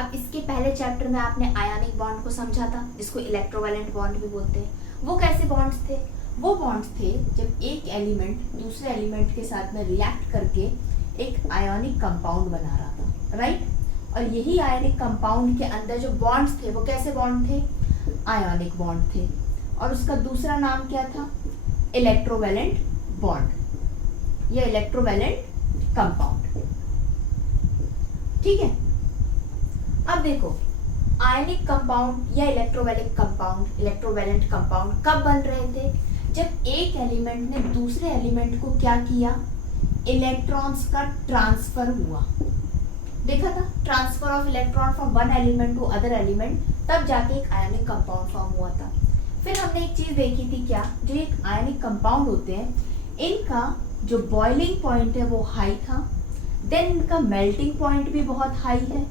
अब इसके पहले चैप्टर में आपने आयनिक बॉन्ड को समझा था, जिसको इलेक्ट्रोवैलेंट बॉन्ड भी बोलते हैं। वो कैसे बॉन्ड्स थे? वो बॉन्ड्स थे जब एक एलिमेंट दूसरे एलिमेंट के साथ में रिएक्ट करके एक आयनिक कंपाउंड बना रहा था, राइट। और यही आयनिक कंपाउंड के अंदर जो बॉन्ड्स थे वो कैसे बॉन्ड थे? आयनिक बॉन्ड थे। और उसका दूसरा नाम क्या था? इलेक्ट्रोवैलेंट बॉन्ड या इलेक्ट्रोवैलेंट कंपाउंड। ठीक है। अब देखो, आयनिक कंपाउंड या इलेक्ट्रोवैलेंट कंपाउंड कब बन रहे थे? जब एक एलिमेंट ने दूसरे एलिमेंट को क्या किया? इलेक्ट्रॉन्स का ट्रांसफर हुआ। देखा था, transfer of electron from one element to other element, तब जाके एक आयनिक कंपाउंड फॉर्म हुआ था। फिर हमने एक चीज देखी थी, क्या? जो एक आयनिक कंपाउंड होते हैं, इनका जो बॉइलिंग पॉइंट है वो हाई था, देन इनका मेल्टिंग पॉइंट भी बहुत हाई है।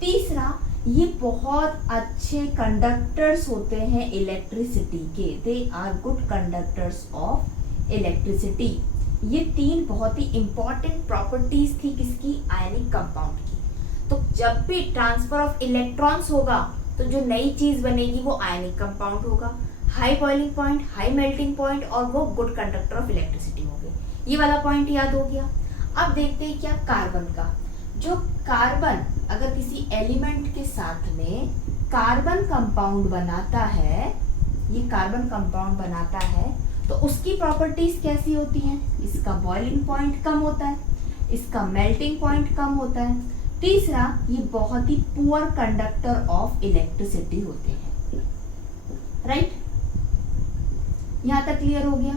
तीसरा, ये बहुत अच्छे कंडक्टर्स होते हैं इलेक्ट्रिसिटी के, they are good conductors of electricity. ये तीन बहुत ही इंपॉर्टेंट प्रॉपर्टीज थी किसकी? आयनिक कंपाउंड की। तो जब भी ट्रांसफर ऑफ इलेक्ट्रॉन्स होगा तो जो नई चीज बनेगी वो आयनिक कंपाउंड होगा। High boiling point, high melting point, और वो गुड कंडक्टर ऑफ इलेक्ट्रिसिटी होगी। ये वाला पॉइंट याद हो गया। अब देखते हैं क्या कार्बन का। जो कार्बन अगर किसी एलिमेंट के साथ में कार्बन कंपाउंड बनाता है, ये कार्बन कंपाउंड बनाता है, तो उसकी प्रॉपर्टीज कैसी होती हैं? इसका बॉइलिंग पॉइंट कम होता है, इसका मेल्टिंग पॉइंट कम होता है। तीसरा, ये बहुत ही पुअर कंडक्टर ऑफ इलेक्ट्रिसिटी होते हैं, राइट। यहां तक क्लियर हो गया?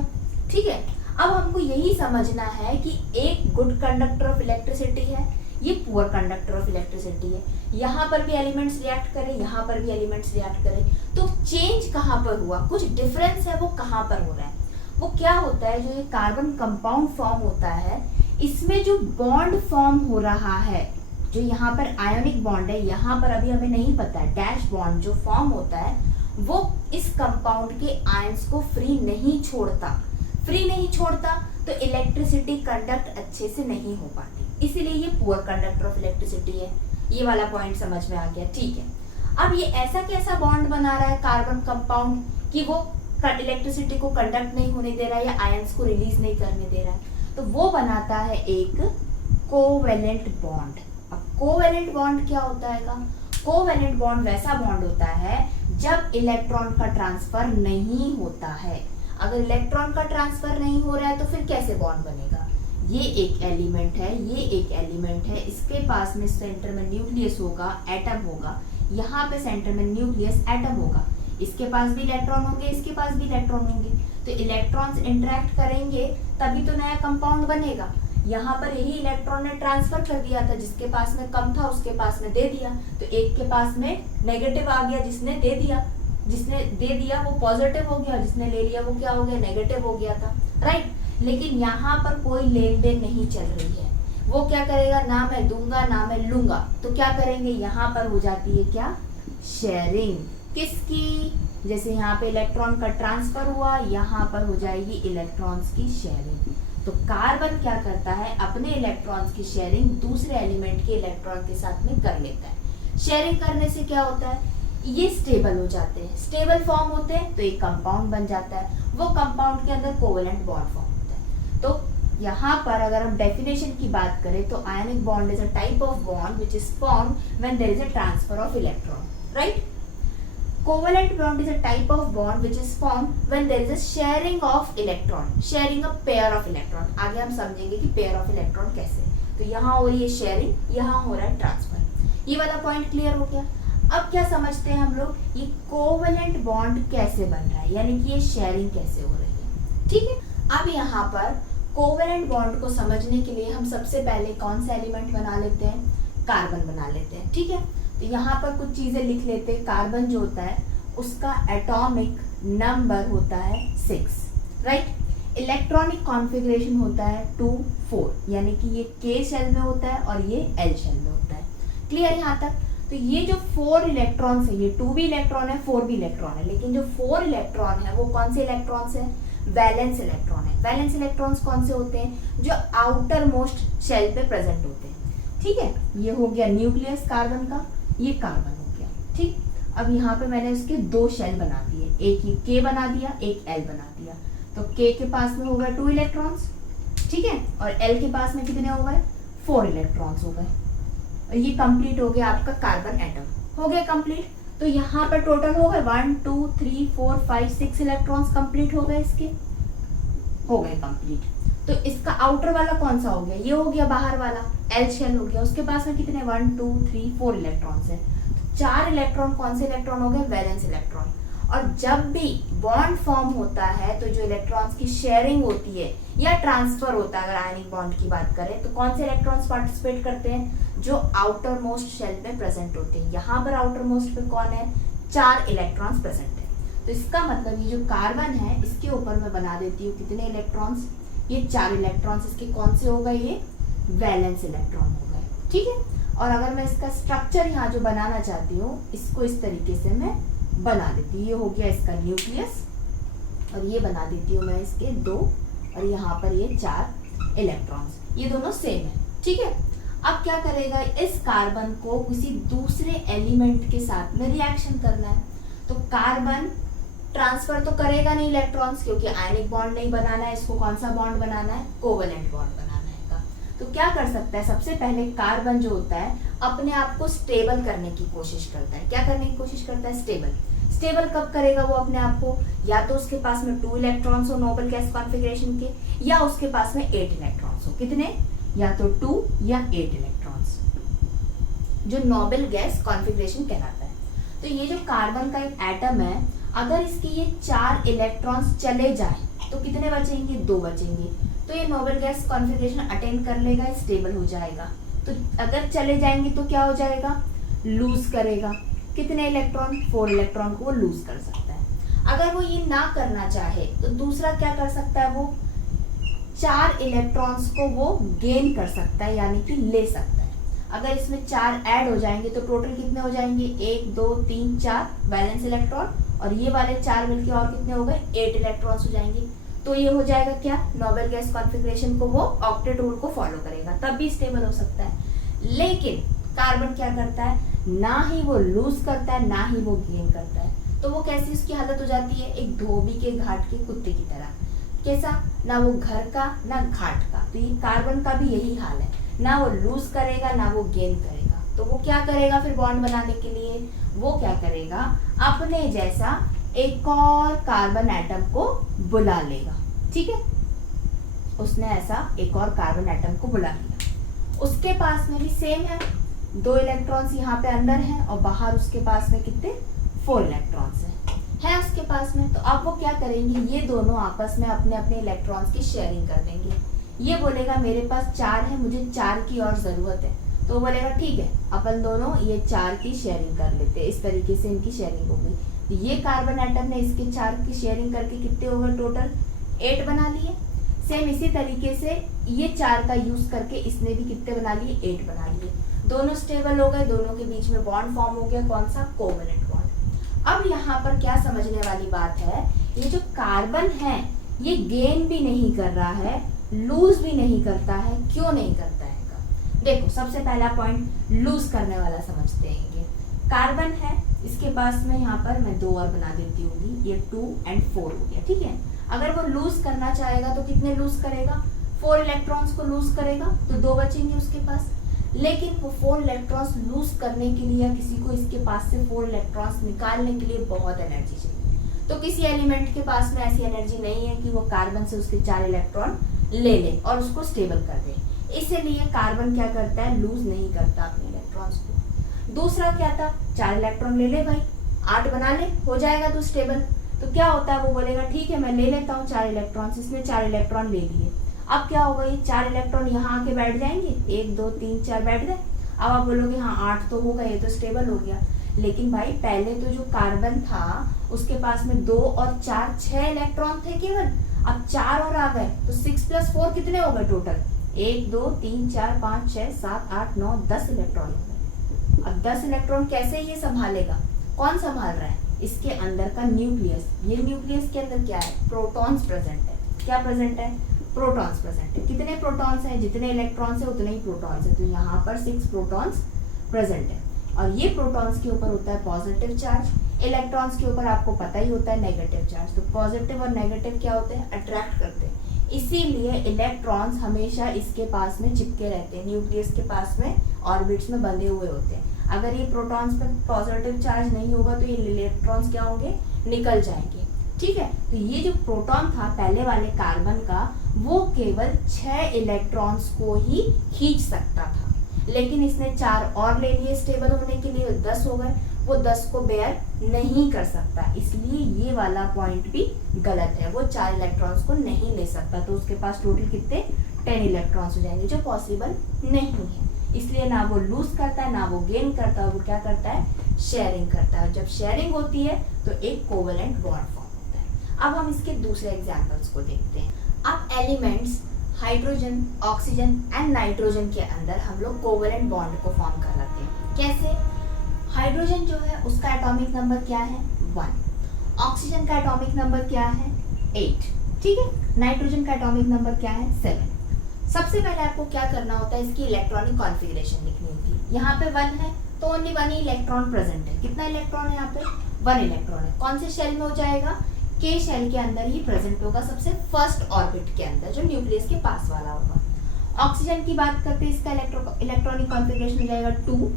ठीक है। अब हमको यही समझना है कि एक गुड कंडक्टर ऑफ इलेक्ट्रिसिटी है, ये पुअर कंडक्टर ऑफ इलेक्ट्रिसिटी है। यहाँ पर भी एलिमेंट्स रिएक्ट करें, यहाँ पर भी एलिमेंट्स रिएक्ट करें, तो चेंज कहाँ पर हुआ? कुछ डिफरेंस है, वो कहाँ पर हो रहा है? वो क्या होता है? जो ये कार्बन कंपाउंड फॉर्म होता है, इसमें जो बॉन्ड फॉर्म हो रहा है, जो यहाँ पर आयोनिक बॉन्ड है, यहाँ पर अभी हमें नहीं पता है, डैश बॉन्ड जो फॉर्म होता है वो इस कंपाउंड के आयंस को फ्री नहीं छोड़ता। फ्री नहीं छोड़ता तो इलेक्ट्रिसिटी कंडक्ट अच्छे से नहीं हो पाती, इसीलिए ये पुअर कंडक्टर ऑफ इलेक्ट्रिसिटी है। ये वाला पॉइंट समझ में आ गया? ठीक है। अब ये ऐसा कैसा बॉन्ड बना रहा है कार्बन कंपाउंड कि वो इलेक्ट्रिसिटी को कंडक्ट नहीं होने दे रहा है या आयंस को रिलीज नहीं करने दे रहा है? तो वो बनाता है एक कोवेलेंट बॉन्ड। अब कोवेलेंट बॉन्ड क्या होता है? कोवेलेंट बॉन्ड वैसा बॉन्ड होता है जब इलेक्ट्रॉन का ट्रांसफर नहीं होता है। अगर इलेक्ट्रॉन का ट्रांसफर नहीं हो रहा है तो फिर कैसे बॉन्ड बनेगा? ये एक एलिमेंट है, ये एक एलिमेंट है, इसके पास में सेंटर में न्यूक्लियस होगा, एटम होगा, यहाँ पे सेंटर में न्यूक्लियस एटम होगा, इसके पास भी इलेक्ट्रॉन होंगे, इसके पास भी इलेक्ट्रॉन होंगे, तो इलेक्ट्रॉन्स इंटरेक्ट करेंगे तभी तो नया कंपाउंड बनेगा। यहाँ पर यही इलेक्ट्रॉन ने ट्रांसफर कर दिया था, जिसके पास में कम था उसके पास में दे दिया, तो एक के पास में नेगेटिव आ गया, जिसने दे दिया वो पॉजिटिव हो गया, जिसने ले लिया वो क्या हो गया? नेगेटिव हो गया था, राइट। लेकिन यहाँ पर कोई लेन देन नहीं चल रही है। वो क्या करेगा? ना मैं दूंगा ना मैं लूंगा, तो क्या करेंगे? यहाँ पर हो जाती है क्या? शेयरिंग। किसकी? जैसे यहाँ पे इलेक्ट्रॉन का ट्रांसफर हुआ, यहाँ पर हो जाएगी इलेक्ट्रॉन्स की शेयरिंग। तो कार्बन क्या करता है? अपने इलेक्ट्रॉन्स की शेयरिंग दूसरे एलिमेंट के इलेक्ट्रॉन के साथ में कर लेता है। शेयरिंग करने से क्या होता है? ये स्टेबल हो जाते हैं, स्टेबल फॉर्म होते हैं, तो एक कंपाउंड बन जाता है। वो कंपाउंड के अंदर कोवेलेंट बॉन्ड फॉर्म होता है। तो यहाँ पर अगर हम डेफिनेशन की बात करें तो ionic bond is a type of bond which is formed when there is a transfer of electron, right. Covalent bond is a type of bond which is formed when there is a sharing of electron, sharing a pair of electron. आगे हम समझेंगे कि pair of electron कैसे। तो यहाँ हो रही है शेयरिंग, यहाँ हो रहा है ट्रांसफर। ये वाला पॉइंट क्लियर हो गया? अब क्या समझते हैं हम लोग? ये कोवेलेंट बॉन्ड कैसे बन रहा है, यानी कि ये शेयरिंग कैसे हो रही है। ठीक है। अब यहाँ पर कोवेलेंट बॉन्ड को समझने के लिए हम सबसे पहले कौन सा एलिमेंट बना लेते हैं? कार्बन बना लेते हैं। ठीक है। तो यहाँ पर कुछ चीजें लिख लेते हैं। कार्बन जो होता है उसका एटॉमिक नंबर होता है 6, राइट। इलेक्ट्रॉनिक कॉन्फ़िगरेशन होता है 2 4, यानी कि ये K शेल में होता है और ये L शेल में होता है। क्लियर यहाँ तक? तो ये जो 4 इलेक्ट्रॉन्स है, ये 2 भी इलेक्ट्रॉन है, 4 भी इलेक्ट्रॉन है, लेकिन जो 4 इलेक्ट्रॉन है वो कौन से इलेक्ट्रॉन्स है? वैलेंस इलेक्ट्रॉन है। वैलेंस इलेक्ट्रॉन्स कौन से होते हैं? जो आउटर मोस्ट शेल पे प्रेजेंट होते हैं। ठीक है, ये हो गया न्यूक्लियस कार्बन का, ये कार्बन हो गया। ठीक, अब यहाँ पे मैंने उसके दो शेल बना दिए, एक ये K बना दिया, एक L बना दिया। तो K के पास में हो गए 2 इलेक्ट्रॉन्स, ठीक है, और L के पास में कितने हो गए 4 इलेक्ट्रॉन्स हो गए। और ये कंप्लीट हो गया आपका कार्बन एटम, हो गया कंप्लीट। तो यहाँ पर टोटल हो गए 1 2 3 4 5 6 इलेक्ट्रॉन्स कंप्लीट हो गए, इसके हो गए कंप्लीट। तो इसका आउटर वाला कौन सा हो गया, ये हो गया बाहर वाला L शेल हो गया, उसके पास में कितने 1 2 3 4 इलेक्ट्रॉन्स है। 4 इलेक्ट्रॉन कौन से इलेक्ट्रॉन हो गए, वैलेंस इलेक्ट्रॉन। और जब भी बॉन्ड फॉर्म होता है तो जो इलेक्ट्रॉन्स की शेयरिंग होती है या ट्रांसफर होता है, अगर आयनिक बॉन्ड की बात करें तो कौन से इलेक्ट्रॉन्स पार्टिसिपेट करते हैं, जो आउटर मोस्ट शेल में प्रेजेंट होते हैं। यहाँ पर आउटर मोस्ट पे कौन है, 4 इलेक्ट्रॉन्स प्रेजेंट है। तो इसका मतलब ये जो कार्बन है इसके ऊपर मैं बना देती हूँ कितने इलेक्ट्रॉन्स, ये 4 इलेक्ट्रॉन्स इसके कौन से हो गए, ये वैलेंस इलेक्ट्रॉन हो गए। ठीक है, और अगर मैं इसका स्ट्रक्चर यहाँ जो बनाना चाहती हूँ इसको इस तरीके से मैं बना देती हूँ। ये हो गया इसका न्यूक्लियस, और ये बना देती हूँ मैं इसके 2, और यहाँ पर ये 4 इलेक्ट्रॉन्स, ये दोनों सेम है। ठीक है, अब क्या करेगा, इस कार्बन को किसी दूसरे एलिमेंट के साथ में रिएक्शन करना है। तो कार्बन ट्रांसफर तो करेगा नहीं इलेक्ट्रॉन्स, क्योंकि आयनिक बॉन्ड नहीं बनाना है इसको, कौन सा बॉन्ड बनाना है, कोवेलेंट बॉन्ड बनाना है का। तो क्या कर सकता है, सबसे पहले कार्बन जो होता है अपने आप को स्टेबल करने की कोशिश करता है। क्या करने की कोशिश करता है, स्टेबल। स्टेबल कब करेगा वो अपने आप को, या तो उसके पास में 2 इलेक्ट्रॉन्स हो नोबल गैस कॉन्फ़िगरेशन के, या उसके पास में 8 इलेक्ट्रॉन्स हो। कितने, या तो 2 या 8 इलेक्ट्रॉन्स, जो नोबल गैस कॉन्फ़िगरेशन कहलाता है। तो ये जो कार्बन का एक एटम है, अगर इसके ये 4 इलेक्ट्रॉन्स चले जाएं तो कितने बचेंगे, 2 बचेंगे। तो ये नोबल गैस कॉन्फ़िगरेशन अटेन कर लेगा, स्टेबल हो जाएगा। तो अगर चले जाएंगे तो क्या हो जाएगा, लूज करेगा। कितने इलेक्ट्रॉन, 4 इलेक्ट्रॉन को वो लूज कर सकता है। अगर वो ये ना करना चाहे तो दूसरा क्या कर सकता है, वो 4 इलेक्ट्रॉन्स को वो गेन कर सकता है, यानी कि ले सकता है। अगर इसमें 4 ऐड हो जाएंगे तो टोटल कितने हो जाएंगे, 1 2 3 4 वैलेंस इलेक्ट्रॉन, और ये वाले 4 मिलके और कितने हो गए, 8 इलेक्ट्रॉन्स हो जाएंगे। तो ये हो जाएगा क्या, नोबल गैस कॉन्फ़िगरेशन को वो ऑक्टेट रूल को फॉलो करेगा, तब भी स्टेबल हो सकता है। लेकिन कार्बन क्या करता है, ना ही वो लूज करता है ना ही वो गेन करता है। तो वो कैसी उसकी हालत हो जाती है, एक धोबी के घाट के कुत्ते की तरह। कैसा, ना वो घर का ना घाट का। तो ये कार्बन का भी यही हाल है, ना वो लूज करेगा ना वो गेन करेगा। तो वो क्या करेगा फिर बॉन्ड बनाने के लिए, वो क्या करेगा, अपने जैसा एक और कार्बन एटम को बुला लेगा। ठीक है, उसने ऐसा एक और कार्बन एटम को बुला लिया। उसके पास में भी सेम है, 2 इलेक्ट्रॉन्स यहाँ पे अंदर हैं और बाहर उसके पास में कितने, 4 इलेक्ट्रॉन्स है उसके पास में। तो अब वो क्या करेंगे, ये दोनों आपस में अपने अपने इलेक्ट्रॉन्स की शेयरिंग कर देंगे। ये बोलेगा मेरे पास 4 है, मुझे 4 की और जरूरत है। तो वो बोलेगा ठीक है, अपन दोनों ये 4 की शेयरिंग कर लेते हैं। इस तरीके से इनकी शेयरिंग हो गई। तो ये कार्बन एटम ने इसके 4 की शेयरिंग करके कितने हो गए, टोटल 8 बना लिए। सेम इसी तरीके से ये 4 का यूज करके इसने भी कितने बना लिए, 8 बना लिए। दोनों स्टेबल हो गए, दोनों के बीच में बॉन्ड फॉर्म हो गया, कौन सा, कोवेलेंट बॉन्ड। अब यहाँ पर क्या समझने वाली बात है, ये जो कार्बन है ये गेन भी नहीं कर रहा है, लूज भी नहीं करता है। क्यों नहीं करता है, देखो सबसे पहला पॉइंट लूज करने वाला समझते हैं। ये कार्बन है, इसके पास में यहाँ पर मैं 2 और बना देती हूँ, ये 2 और 4 हो गया। ठीक है, अगर वो लूज करना चाहेगा तो कितने लूज करेगा, 4 इलेक्ट्रॉन्स को लूज करेगा, तो 2 बचेंगे उसके पास। लेकिन वो 4 इलेक्ट्रॉन्स लूज करने के लिए या किसी को इसके पास से 4 इलेक्ट्रॉन्स निकालने के लिए बहुत एनर्जी चाहिए। तो किसी एलिमेंट के पास में ऐसी एनर्जी नहीं है कि वो कार्बन से उसके 4 इलेक्ट्रॉन ले ले और उसको स्टेबल कर दे। इसलिए कार्बन क्या करता है, लूज नहीं करता अपने इलेक्ट्रॉन्स को। दूसरा क्या था, 4 इलेक्ट्रॉन ले ले भाई, 8 बना ले, हो जाएगा तो स्टेबल। तो क्या होता है, वो बोलेगा ठीक है मैं ले लेता हूँ 4 इलेक्ट्रॉन्स। इसने 4 इलेक्ट्रॉन ले लिए। अब क्या होगा, ये 4 इलेक्ट्रॉन यहाँ आके बैठ जाएंगे, 1 2 3 4 बैठ गए। अब आप बोलोगे हाँ 8 तो होगा, ये तो स्टेबल हो गया। लेकिन भाई पहले तो जो कार्बन था उसके पास में 2 और 4 6 इलेक्ट्रॉन थे केवल, अब 4 और आ गए, तो 6 + 4 कितने हो गए टोटल, 1 2 3 4 5 6 7 8 9 10 इलेक्ट्रॉन हो गए। अब 10 इलेक्ट्रॉन कैसे ये संभालेगा, कौन संभाल रहा है, इसके अंदर का न्यूक्लियस। ये न्यूक्लियस के अंदर क्या है, प्रोटॉन्स प्रेजेंट है। क्या प्रेजेंट है, प्रोटॉन्स प्रेजेंट है। कितने प्रोटॉन्स हैं, जितने इलेक्ट्रॉन्स है उतने ही प्रोटॉन्स है, तो यहाँ पर 6 प्रोटॉन्स प्रेजेंट है। और ये प्रोटॉन्स के ऊपर होता है पॉजिटिव चार्ज, इलेक्ट्रॉन्स के ऊपर आपको पता ही होता है नेगेटिव चार्ज। तो पॉजिटिव और नेगेटिव क्या होते हैं, अट्रैक्ट करते हैं, इसीलिए इलेक्ट्रॉन्स हमेशा इसके पास में चिपके रहते हैं, न्यूक्लियस के पास में ऑर्बिट्स में बंधे हुए होते हैं। अगर ये प्रोटॉन्स पे पॉजिटिव चार्ज नहीं होगा तो ये इलेक्ट्रॉन्स क्या होंगे, निकल जाएंगे। ठीक है, तो ये जो प्रोटॉन था पहले वाले कार्बन का, वो केवल 6 इलेक्ट्रॉन्स को ही खींच सकता था, लेकिन इसने 4 और ले लिए स्टेबल होने के लिए, 10 हो गए, वो 10 को बेयर नहीं कर सकता, इसलिए ये वाला पॉइंट भी गलत है, वो 4 इलेक्ट्रॉन्स को नहीं ले सकता, तो उसके पास टोटल कितने 10 इलेक्ट्रॉन्स हो जाएंगे, जो पॉसिबल नहीं है। इसलिए ना वो लूज करता है ना वो गेन करता है, वो क्या करता है, शेयरिंग करता है। जब शेयरिंग होती है तो एक कोवेलेंट बॉन्ड फॉर्म होता है। अब हम इसके दूसरे एग्जांपल्स को देखते हैं। अब elements hydrogen, oxygen and nitrogen के अंदर हम लोग कोवेलेंट बॉन्ड को फॉर्म कर लेते हैं। कैसे, हाइड्रोजन जो है उसका एटॉमिक नंबर क्या है, 1, ऑक्सीजन का एटॉमिक नंबर क्या है, 8, ठीक है, नाइट्रोजन का एटॉमिक नंबर क्या है, 7। सबसे पहले आपको क्या करना होता है, इसकी इलेक्ट्रॉनिक कॉन्फ़िगरेशन लिखनी होती है। यहाँ पे 1 है तो ओनली 1 ही इलेक्ट्रॉन प्रेजेंट है। कितना इलेक्ट्रॉन है यहाँ पे, 1 इलेक्ट्रॉन है। कौन से शेल में हो जाएगा, के शेल के अंदर ही प्रेजेंट होगा, सबसे फर्स्ट ऑर्बिट के अंदर, जो न्यूक्लियस के पास वाला होगा। ऑक्सीजन की बात करते हैं, इसका इलेक्ट्रॉनिक कॉन्फ़िगरेशन हो जाएगा 2,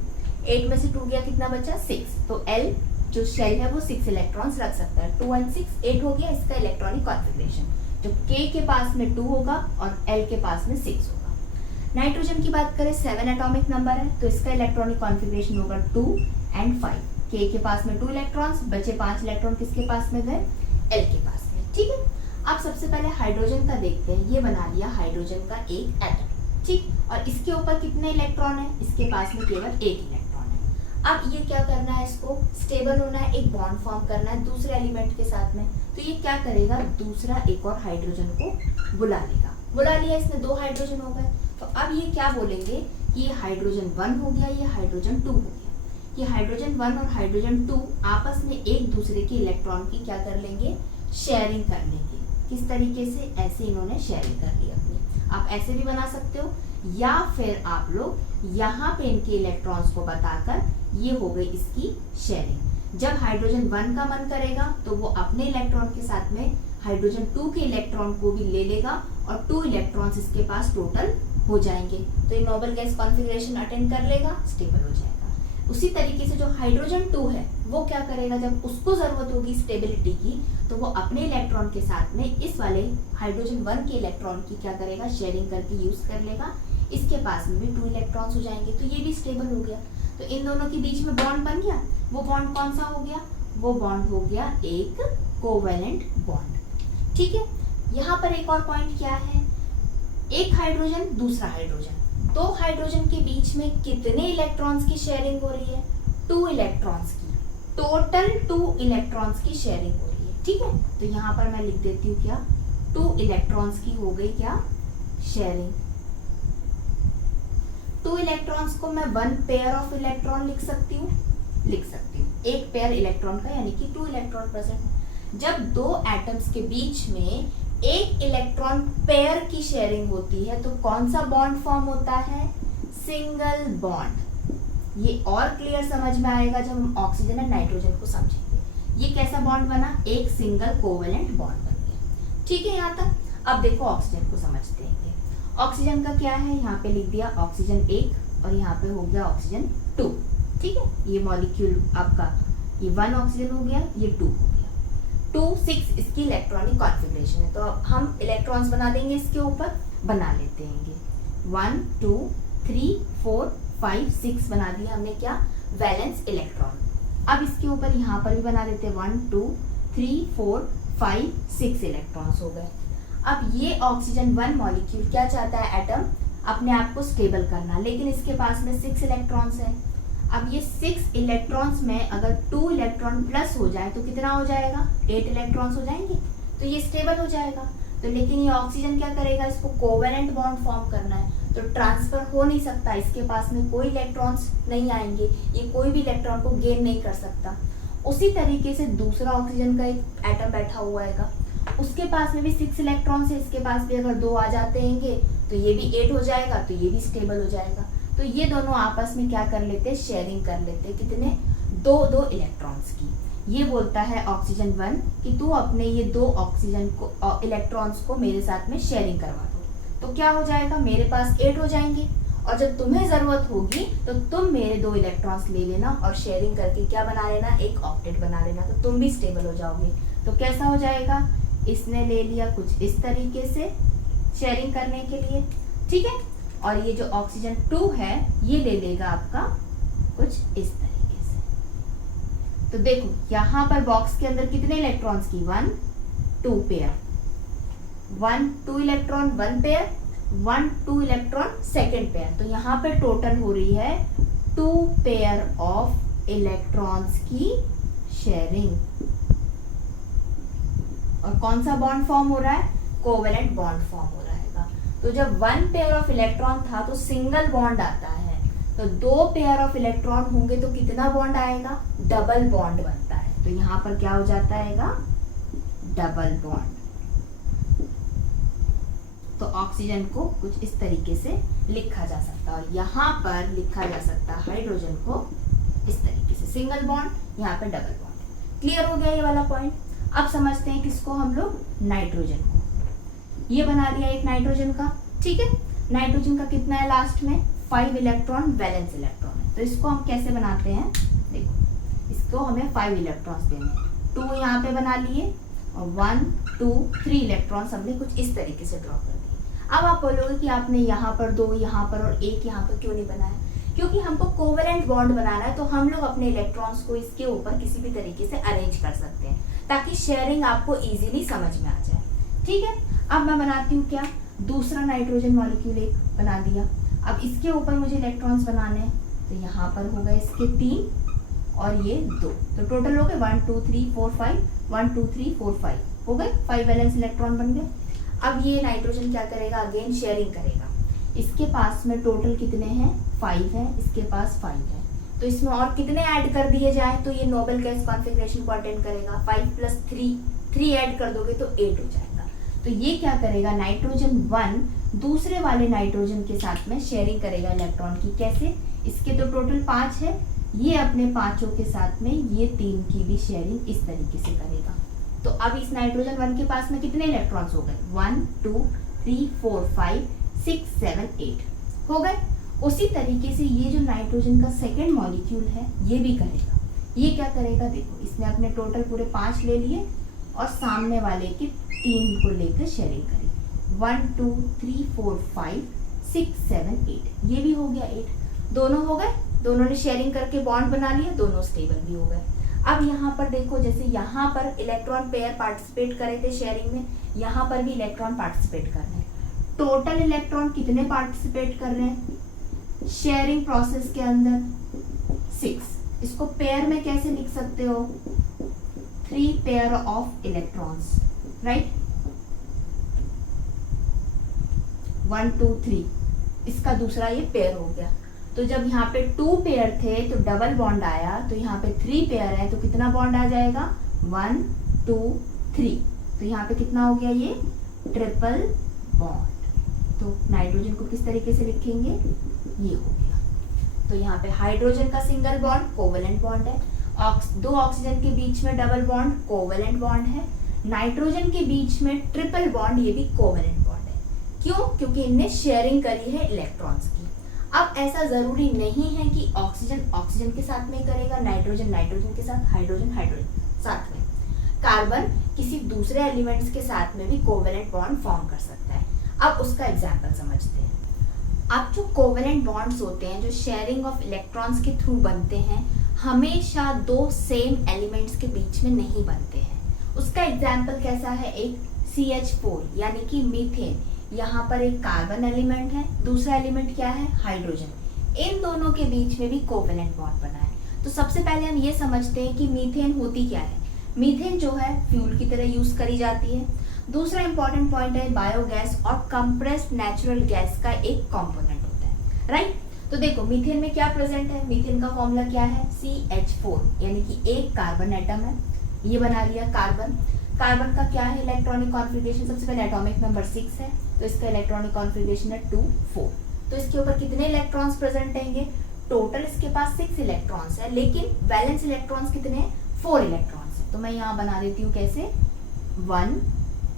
8 में से 2 गया, कितना बचा, 6, तो L जो शेल है वो 6 इलेक्ट्रॉन्स रख सकता है। 2 and 6 8 हो गया इसका इलेक्ट्रॉनिक कॉन्फ़िगरेशन। जो K के पास में 2 होगा और L के पास में 6 होगा। नाइट्रोजन की बात करें, 7 एटॉमिक नंबर है, तो इसका इलेक्ट्रॉनिक कॉन्फ़िगरेशन होगा 2 and 5। K के पास में 2 इलेक्ट्रॉन्स, बचे 5 इलेक्ट्रॉन किसके पास में गए, L के पास में। ठीक है, अब सबसे पहले हाइड्रोजन का देखते हैं। ये बना लिया हाइड्रोजन का एक एटम, ठीक, और इसके ऊपर कितने इलेक्ट्रॉन है, इसके पास में केवल 1 इलेक्ट्रॉन है। अब ये क्या करना है, इसको स्टेबल होना है, एक बॉन्ड फॉर्म करना है दूसरे एलिमेंट के साथ में। तो ये क्या करेगा, दूसरा एक और हाइड्रोजन को बुला लेगा। बुला लिया इसने, 2 हाइड्रोजन हो गए। तो अब ये क्या बोलेंगे कि ये हाइड्रोजन 1 हो गया, ये हाइड्रोजन 2 हो गया। ये हाइड्रोजन 1 और हाइड्रोजन 2 आपस में एक दूसरे के इलेक्ट्रॉन की क्या कर लेंगे, शेयरिंग कर लेंगे। किस तरीके से, ऐसे इन्होंने शेयरिंग कर ली अपनी। आप ऐसे भी बना सकते हो, या फिर आप लोग यहाँ पे इनके इलेक्ट्रॉन्स को बताकर, ये हो गई इसकी शेयरिंग। जब हाइड्रोजन 1 का मन करेगा तो वो अपने इलेक्ट्रॉन के साथ में हाइड्रोजन 2 के इलेक्ट्रॉन को भी ले लेगा और 2 इलेक्ट्रॉन्स इसके पास टोटल हो जाएंगे। तो ये नोबल गैस कॉन्फ़िगरेशन अटेंड कर लेगा, स्टेबल हो जाएगा। उसी तरीके से जो हाइड्रोजन 2 है वो क्या करेगा, जब उसको जरूरत होगी स्टेबिलिटी की, तो वो अपने इलेक्ट्रॉन के साथ में इस वाले हाइड्रोजन 1 के इलेक्ट्रॉन की क्या करेगा, शेयरिंग करके यूज कर लेगा। इसके पास में भी 2 इलेक्ट्रॉन्स हो जाएंगे, तो ये भी स्टेबल हो गया। तो इन दोनों के बीच में बॉन्ड बन गया। वो बॉन्ड कौन सा हो गया, वो बॉन्ड हो गया एक कोवेलेंट बॉन्ड। ठीक है, यहाँ पर एक और पॉइंट क्या है, एक हाइड्रोजन दूसरा हाइड्रोजन, 2 हाइड्रोजन के बीच में कितने इलेक्ट्रॉन्स की शेयरिंग हो रही है, 2 इलेक्ट्रॉन्स की, टोटल 2 इलेक्ट्रॉन्स की शेयरिंग हो रही है। ठीक है, तो यहाँ पर मैं लिख देती हूँ क्या, 2 इलेक्ट्रॉन्स की हो गई क्या, शेयरिंग। 2 इलेक्ट्रॉन्स को मैं 1 पेयर ऑफ इलेक्ट्रॉन लिख सकती हूँ, एक पेयर इलेक्ट्रॉन का, यानी कि 2 इलेक्ट्रॉन प्रेजेंट। जब 2 एटम्स के बीच में एक इलेक्ट्रॉन पेयर की शेयरिंग होती है तो कौन सा बॉन्ड फॉर्म होता है, सिंगल बॉन्ड। ये और क्लियर समझ में आएगा जब हम ऑक्सीजन और नाइट्रोजन को समझेंगे। ये कैसा बॉन्ड बना, एक सिंगल कोवेलेंट बॉन्ड बन गया। ठीक है यहाँ तक। अब देखो ऑक्सीजन को समझते हैं। ऑक्सीजन का क्या है, यहाँ पे लिख दिया ऑक्सीजन 1 और यहाँ पे हो गया ऑक्सीजन 2। ठीक है, ये मॉलिक्यूल आपका, ये 1 ऑक्सीजन हो गया, ये 2 हो गया। 2 6 इसकी इलेक्ट्रॉनिक कॉन्फ़िगरेशन है, तो हम इलेक्ट्रॉन्स बना देंगे इसके ऊपर, बना लेते हैं 1 2 3 4 5 6 बना दिया हमने क्या, वैलेंस इलेक्ट्रॉन। अब इसके ऊपर यहाँ पर भी बना देते हैं 1 2 3 4 5 6 इलेक्ट्रॉन्स हो गए। अब ये ऑक्सीजन 1 मॉलिक्यूल क्या चाहता है, एटम अपने आप को स्टेबल करना, लेकिन इसके पास में 6 इलेक्ट्रॉन्स है। अब ये 6 इलेक्ट्रॉन्स में अगर 2 इलेक्ट्रॉन प्लस हो जाए तो कितना हो जाएगा, 8 इलेक्ट्रॉन्स हो जाएंगे, तो ये स्टेबल हो जाएगा। तो लेकिन ये ऑक्सीजन क्या करेगा, इसको कोवेलेंट बॉन्ड फॉर्म करना है, तो ट्रांसफर हो नहीं सकता, इसके पास में कोई इलेक्ट्रॉन्स नहीं आएंगे, ये कोई भी इलेक्ट्रॉन को गेन नहीं कर सकता। उसी तरीके से दूसरा ऑक्सीजन का एक एटम बैठा हुआ है, अब उसके पास में भी 6 इलेक्ट्रॉन्स है, इसके पास भी अगर 2 आ जाते हैं तो ये भी 8 हो जाएगा, तो ये भी स्टेबल हो जाएगा। तो ये दोनों आपस में क्या कर लेते हैं, शेयरिंग कर लेते हैं, कितने, 2 इलेक्ट्रॉन्स की। ये बोलता है ऑक्सीजन 1 कि तू अपने ये 2 ऑक्सीजन को इलेक्ट्रॉन्स को मेरे साथ में शेयरिंग करवा दो। तो क्या हो जाएगा, मेरे पास 8 हो जाएंगे, और जब तुम्हें जरूरत होगी तो तुम मेरे 2 इलेक्ट्रॉन्स ले लेना और शेयरिंग करके क्या बना लेना, एक ऑक्टेट बना लेना, तो तुम भी स्टेबल हो जाओगे। तो कैसा हो जाएगा, इसने ले लिया कुछ इस तरीके से शेयरिंग करने के लिए, ठीक है, और ये जो ऑक्सीजन 2 है ये ले लेगा आपका कुछ इस तरीके से। तो देखो यहाँ पर बॉक्स के अंदर कितने इलेक्ट्रॉन्स की, 1 2 pair, 1 2 electron 1 pair, 1 2 electron second pair. तो यहाँ पे टोटल हो रही है 2 पेयर ऑफ इलेक्ट्रॉन्स की शेयरिंग। और कौन सा बॉन्ड फॉर्म हो रहा है, कोवेलेंट बॉन्ड फॉर्म हो रहा है। तो जब 1 पेयर ऑफ इलेक्ट्रॉन था तो सिंगल बॉन्ड आता है, तो 2 पेयर ऑफ इलेक्ट्रॉन होंगे तो कितना बॉन्ड आएगा, डबल बॉन्ड बनता है। तो यहाँ पर क्या हो जाता है, डबल बॉन्ड। तो ऑक्सीजन को कुछ इस तरीके से लिखा जा सकता है, और यहाँ पर लिखा जा सकता है हाइड्रोजन को इस तरीके से, सिंगल बॉन्ड, यहाँ पे डबल बॉन्ड। क्लियर हो गया ये वाला पॉइंट। अब समझते हैं किसको, हम लोग नाइट्रोजन को। ये बना लिया एक नाइट्रोजन का, ठीक है। नाइट्रोजन का कितना है, लास्ट में 5 इलेक्ट्रॉन वैलेंस इलेक्ट्रॉन है। तो इसको हम कैसे बनाते हैं, देखो इसको हमें 5 इलेक्ट्रॉन्स देने हैं, 2 यहाँ पे बना लिए और 1 2 3 इलेक्ट्रॉन्स हमने कुछ इस तरीके से ड्रॉ कर दिए। अब आप बोलोगे कि आपने यहाँ पर 2 यहाँ पर और 1 यहाँ पर क्यों नहीं बनाया, क्योंकि हमको कोवेलेंट बॉन्ड बनाना है, तो हम लोग अपने इलेक्ट्रॉन्स को इसके ऊपर किसी भी तरीके से अरेंज कर सकते हैं ताकि शेयरिंग आपको इजीली समझ में आ जाए, ठीक है। अब मैं बनाती हूँ क्या, दूसरा नाइट्रोजन मॉलिक्यूल एक बना दिया। अब इसके ऊपर मुझे इलेक्ट्रॉन्स बनाने हैं, तो यहाँ पर हो गए इसके 3 और ये 2, तो टोटल हो गए 1 2 3 4 5, 1 2 3 4 5 हो गए, 5 वैलेंस इलेक्ट्रॉन बन गए। अब ये नाइट्रोजन क्या करेगा, अगेन शेयरिंग करेगा। इसके पास में टोटल कितने हैं, 5 है, इसके पास 5 है, तो इसमें और कितने ऐड कर दिए जाए तो ये नोबल गैस कॉन्फ़िगरेशन को अटेंड करेगा। 5 + 3 ऐड कर दोगे तो 8 हो जाएगा। तो ये क्या करेगा, नाइट्रोजन 1 दूसरे वाले नाइट्रोजन के साथ में शेयरिंग करेगा इलेक्ट्रॉन की। कैसे, इसके तो टोटल 5 है, ये अपने 5 के साथ में ये 3 की भी शेयरिंग इस तरीके से करेगा। तो अब इस नाइट्रोजन 1 के पास में कितने इलेक्ट्रॉन्स हो गए, 1 2 3 4 5 6 7 8 हो गए। उसी तरीके से ये जो नाइट्रोजन का सेकेंड मॉलिक्यूल है ये भी करेगा। ये क्या करेगा, देखो इसने अपने टोटल पूरे 5 ले लिए और सामने वाले के 3 को लेकर शेयरिंग करी, 1 2 3 4 5 6 7 8, ये भी हो गया 8, दोनों हो गए, दोनों ने शेयरिंग करके बॉन्ड बना लिया, दोनों स्टेबल भी हो गए। अब यहाँ पर देखो, जैसे यहाँ पर इलेक्ट्रॉन पेयर पार्टिसिपेट करे थे शेयरिंग में, यहाँ पर भी इलेक्ट्रॉन पार्टिसिपेट कर रहे हैं। टोटल इलेक्ट्रॉन कितने पार्टिसिपेट कर रहे हैं शेयरिंग प्रोसेस के अंदर, 6। इसको पेयर में कैसे लिख सकते हो, 3 पेयर ऑफ इलेक्ट्रॉन्स, राइट, 1 2 3, इसका दूसरा ये पेयर हो गया। तो जब यहाँ पे 2 पेयर थे तो डबल बॉन्ड आया, तो यहाँ पे 3 पेयर है तो कितना बॉन्ड आ जाएगा, 1 2 3, तो यहाँ पे कितना हो गया, ये ट्रिपल बॉन्ड। तो नाइट्रोजन को किस तरीके से लिखेंगे, ये हो गया। तो यहाँ पे हाइड्रोजन का सिंगल बॉन्ड कोवेलेंट बॉन्ड है, 2 ऑक्सीजन के बीच में डबल बॉन्ड कोवेलेंट बॉन्ड है, नाइट्रोजन के बीच में ट्रिपल बॉन्ड, ये भी कोवेलेंट बॉन्ड है। क्यों, क्योंकि इनने शेयरिंग करी है इलेक्ट्रॉन्स की। अब ऐसा जरूरी नहीं है कि ऑक्सीजन ऑक्सीजन के साथ में करेगा, नाइट्रोजन नाइट्रोजन के साथ, हाइड्रोजन हाइड्रोजन साथ में, कार्बन किसी दूसरे एलिमेंट्स के साथ में भी कोवेलेंट बॉन्ड फॉर्म कर सकता है। अब उसका एग्जाम्पल समझते हैं। अब जो कोवेलेंट बॉन्ड्स होते हैं, जो शेयरिंग ऑफ इलेक्ट्रॉन्स के थ्रू बनते हैं, हमेशा 2 सेम एलिमेंट्स के बीच में नहीं बनते हैं। उसका एग्जाम्पल कैसा है, एक CH4 यानी कि मीथेन, यहाँ पर एक कार्बन एलिमेंट है, दूसरा एलिमेंट क्या है, हाइड्रोजन, इन दोनों के बीच में भी कोवेलेंट बॉन्ड बना है। तो सबसे पहले हम ये समझते हैं कि मीथेन होती क्या है। मीथेन जो है फ्यूल की तरह यूज करी जाती है। दूसरा इंपॉर्टेंट पॉइंट है बायोगैस और कंप्रेस्ड नेचुरल गैस का एक कंपोनेंट होता है, राइट। तो देखो मीथेन में क्या प्रेजेंट है, मीथेन का फॉर्मूला क्या है, CH4 यानी कि एक कार्बन एटम है, ये बना लिया कार्बन। कार्बन का क्या है इलेक्ट्रॉनिक कॉन्फ़िगरेशन, सबसे पहले एटॉमिक नंबर 6 है, तो इसका इलेक्ट्रॉनिक कॉन्फ़िगरेशन है 2 4। तो इसके ऊपर कितने इलेक्ट्रॉन्स प्रेजेंट रहेंगे, टोटल इसके पास 6 इलेक्ट्रॉन्स है, लेकिन वैलेंस इलेक्ट्रॉन्स कितने हैं, 4 इलेक्ट्रॉन्स है। तो मैं यहाँ बना देती हूँ कैसे, 1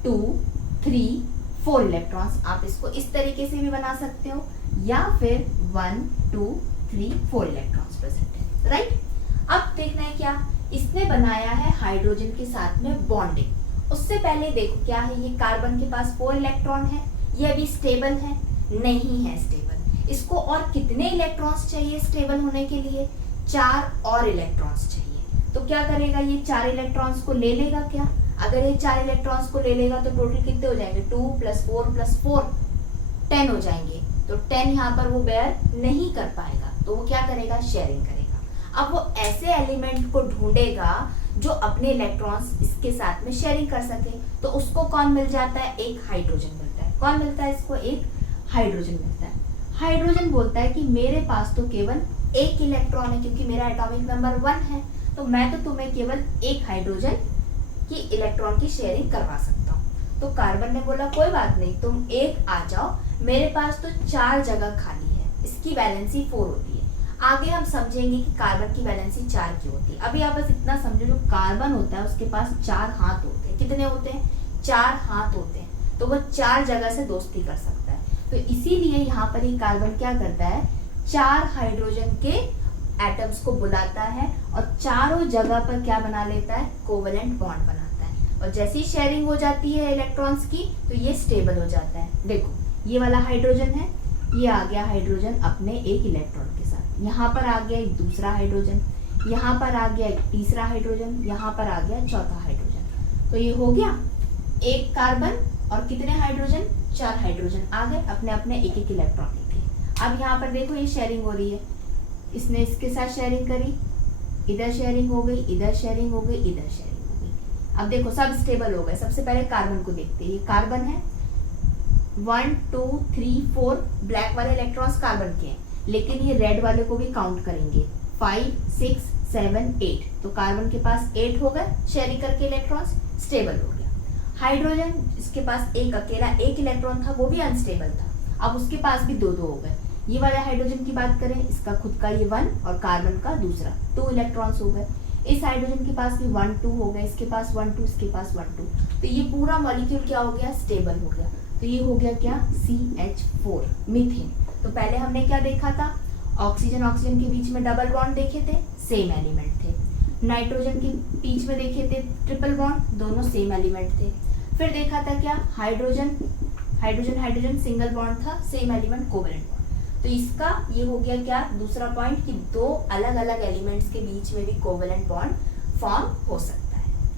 2 3 4 इलेक्ट्रॉन्स। आप इसको इस तरीके से भी बना सकते हो, या फिर 1 2 3 4 इलेक्ट्रॉन्स प्रेजेंट है, राइट। अब देखना है क्या, इसने बनाया है हाइड्रोजन के साथ में बॉन्डिंग। उससे पहले देखो क्या है, ये कार्बन के पास 4 इलेक्ट्रॉन है, ये अभी स्टेबल है, नहीं है स्टेबल। इसको और कितने इलेक्ट्रॉन्स चाहिए स्टेबल होने के लिए, 4 और इलेक्ट्रॉन्स चाहिए। तो क्या करेगा, ये 4 इलेक्ट्रॉन्स को ले लेगा क्या, अगर ये 4 इलेक्ट्रॉन्स को ले लेगा तो टोटल कितने हो जाएंगे, 2 + 4 + 4 10 हो जाएंगे। तो 10 यहाँ पर वो बेयर नहीं कर पाएगा, तो वो क्या करेगा, शेयरिंग करेगा। अब वो ऐसे एलिमेंट को ढूंढेगा जो अपने इलेक्ट्रॉन्स इसके साथ में शेयरिंग कर सके। तो उसको कौन मिल जाता है, एक हाइड्रोजन मिलता है। कौन मिलता है इसको, एक हाइड्रोजन मिलता है। हाइड्रोजन बोलता है कि मेरे पास तो केवल एक इलेक्ट्रॉन है, क्योंकि मेरा एटॉमिक नंबर 1 है, तो मैं तो तुम्हें केवल एक हाइड्रोजन की इलेक्ट्रॉन की शेयरिंग करवा सकता हूँ। तो कार्बन ने बोला कोई बात नहीं, तुम एक आ जाओ, मेरे पास तो 4 जगह खाली है, इसकी वैलेंसी 4 होती है। आगे हम समझेंगे कि कार्बन की वैलेंसी 4 क्यों होती है। अभी आप बस इतना समझो, जो कार्बन होता है उसके पास 4 हाथ होते हैं। कितने होते हैं, 4 हाथ होते हैं, तो वो 4 जगह से दोस्ती कर सकता है। तो इसीलिए यहाँ पर ये कार्बन क्या करता है, 4 हाइड्रोजन के एटम्स को बुलाता है और चारों जगह पर क्या बना लेता है, कोवेलेंट बॉन्ड बनाता है। और जैसी शेयरिंग हो जाती है इलेक्ट्रॉन्स की, तो ये स्टेबल हो जाता है। देखो ये वाला हाइड्रोजन है, ये आ गया हाइड्रोजन अपने एक इलेक्ट्रॉन के साथ, यहाँ पर आ गया एक दूसरा हाइड्रोजन, यहाँ पर आ गया एक तीसरा हाइड्रोजन, यहाँ पर आ गया चौथा हाइड्रोजन। तो ये हो गया एक कार्बन और कितने हाइड्रोजन, 4 हाइड्रोजन आ गए अपने अपने एक एक इलेक्ट्रॉन लेके। अब यहाँ पर देखो ये शेयरिंग हो रही है, इसने इसके साथ शेयरिंग करी, इधर शेयरिंग हो गई, इधर शेयरिंग हो गई, इधर शेयरिंग हो गई। अब देखो सब स्टेबल हो गए। सबसे पहले कार्बन को देखते हैं, ये कार्बन है, 1 2 3 4 ब्लैक वाले इलेक्ट्रॉन्स कार्बन के हैं, लेकिन ये रेड वाले को भी काउंट करेंगे, 5 6 7 8। तो कार्बन के पास 8 हो गए शेयरिंग करके इलेक्ट्रॉन्स, स्टेबल हो गया। हाइड्रोजन इसके पास एक अकेला एक इलेक्ट्रॉन था, वो भी अनस्टेबल था, अब उसके पास भी 2 2 हो गए। ये वाले हाइड्रोजन की बात करें, इसका खुद का ये 1 और कार्बन का दूसरा 2 इलेक्ट्रॉन्स हो गए। इस हाइड्रोजन के पास भी 1 2 हो गए, इसके पास 1 2, इसके पास 1 2। तो ये पूरा मॉलिक्यूल क्या हो गया, स्टेबल हो गया। तो ये हो गया क्या, CH4 मीथेन। तो पहले हमने क्या देखा था, ऑक्सीजन ऑक्सीजन के बीच में डबल बॉन्ड देखे थे, सेम एलिमेंट थे। नाइट्रोजन के बीच में देखे थे ट्रिपल बॉन्ड, दोनों सेम एलिमेंट थे। फिर देखा था क्या, hydrogen hydrogen hydrogen single bond था, सेम एलिमेंट कोवेलेंट बॉन्ड। तो इसका ये हो गया क्या, दूसरा पॉइंट, कि 2 अलग अलग एलिमेंट्स के बीच में भी कोवेलेंट बॉन्ड फॉर्म हो सकता है।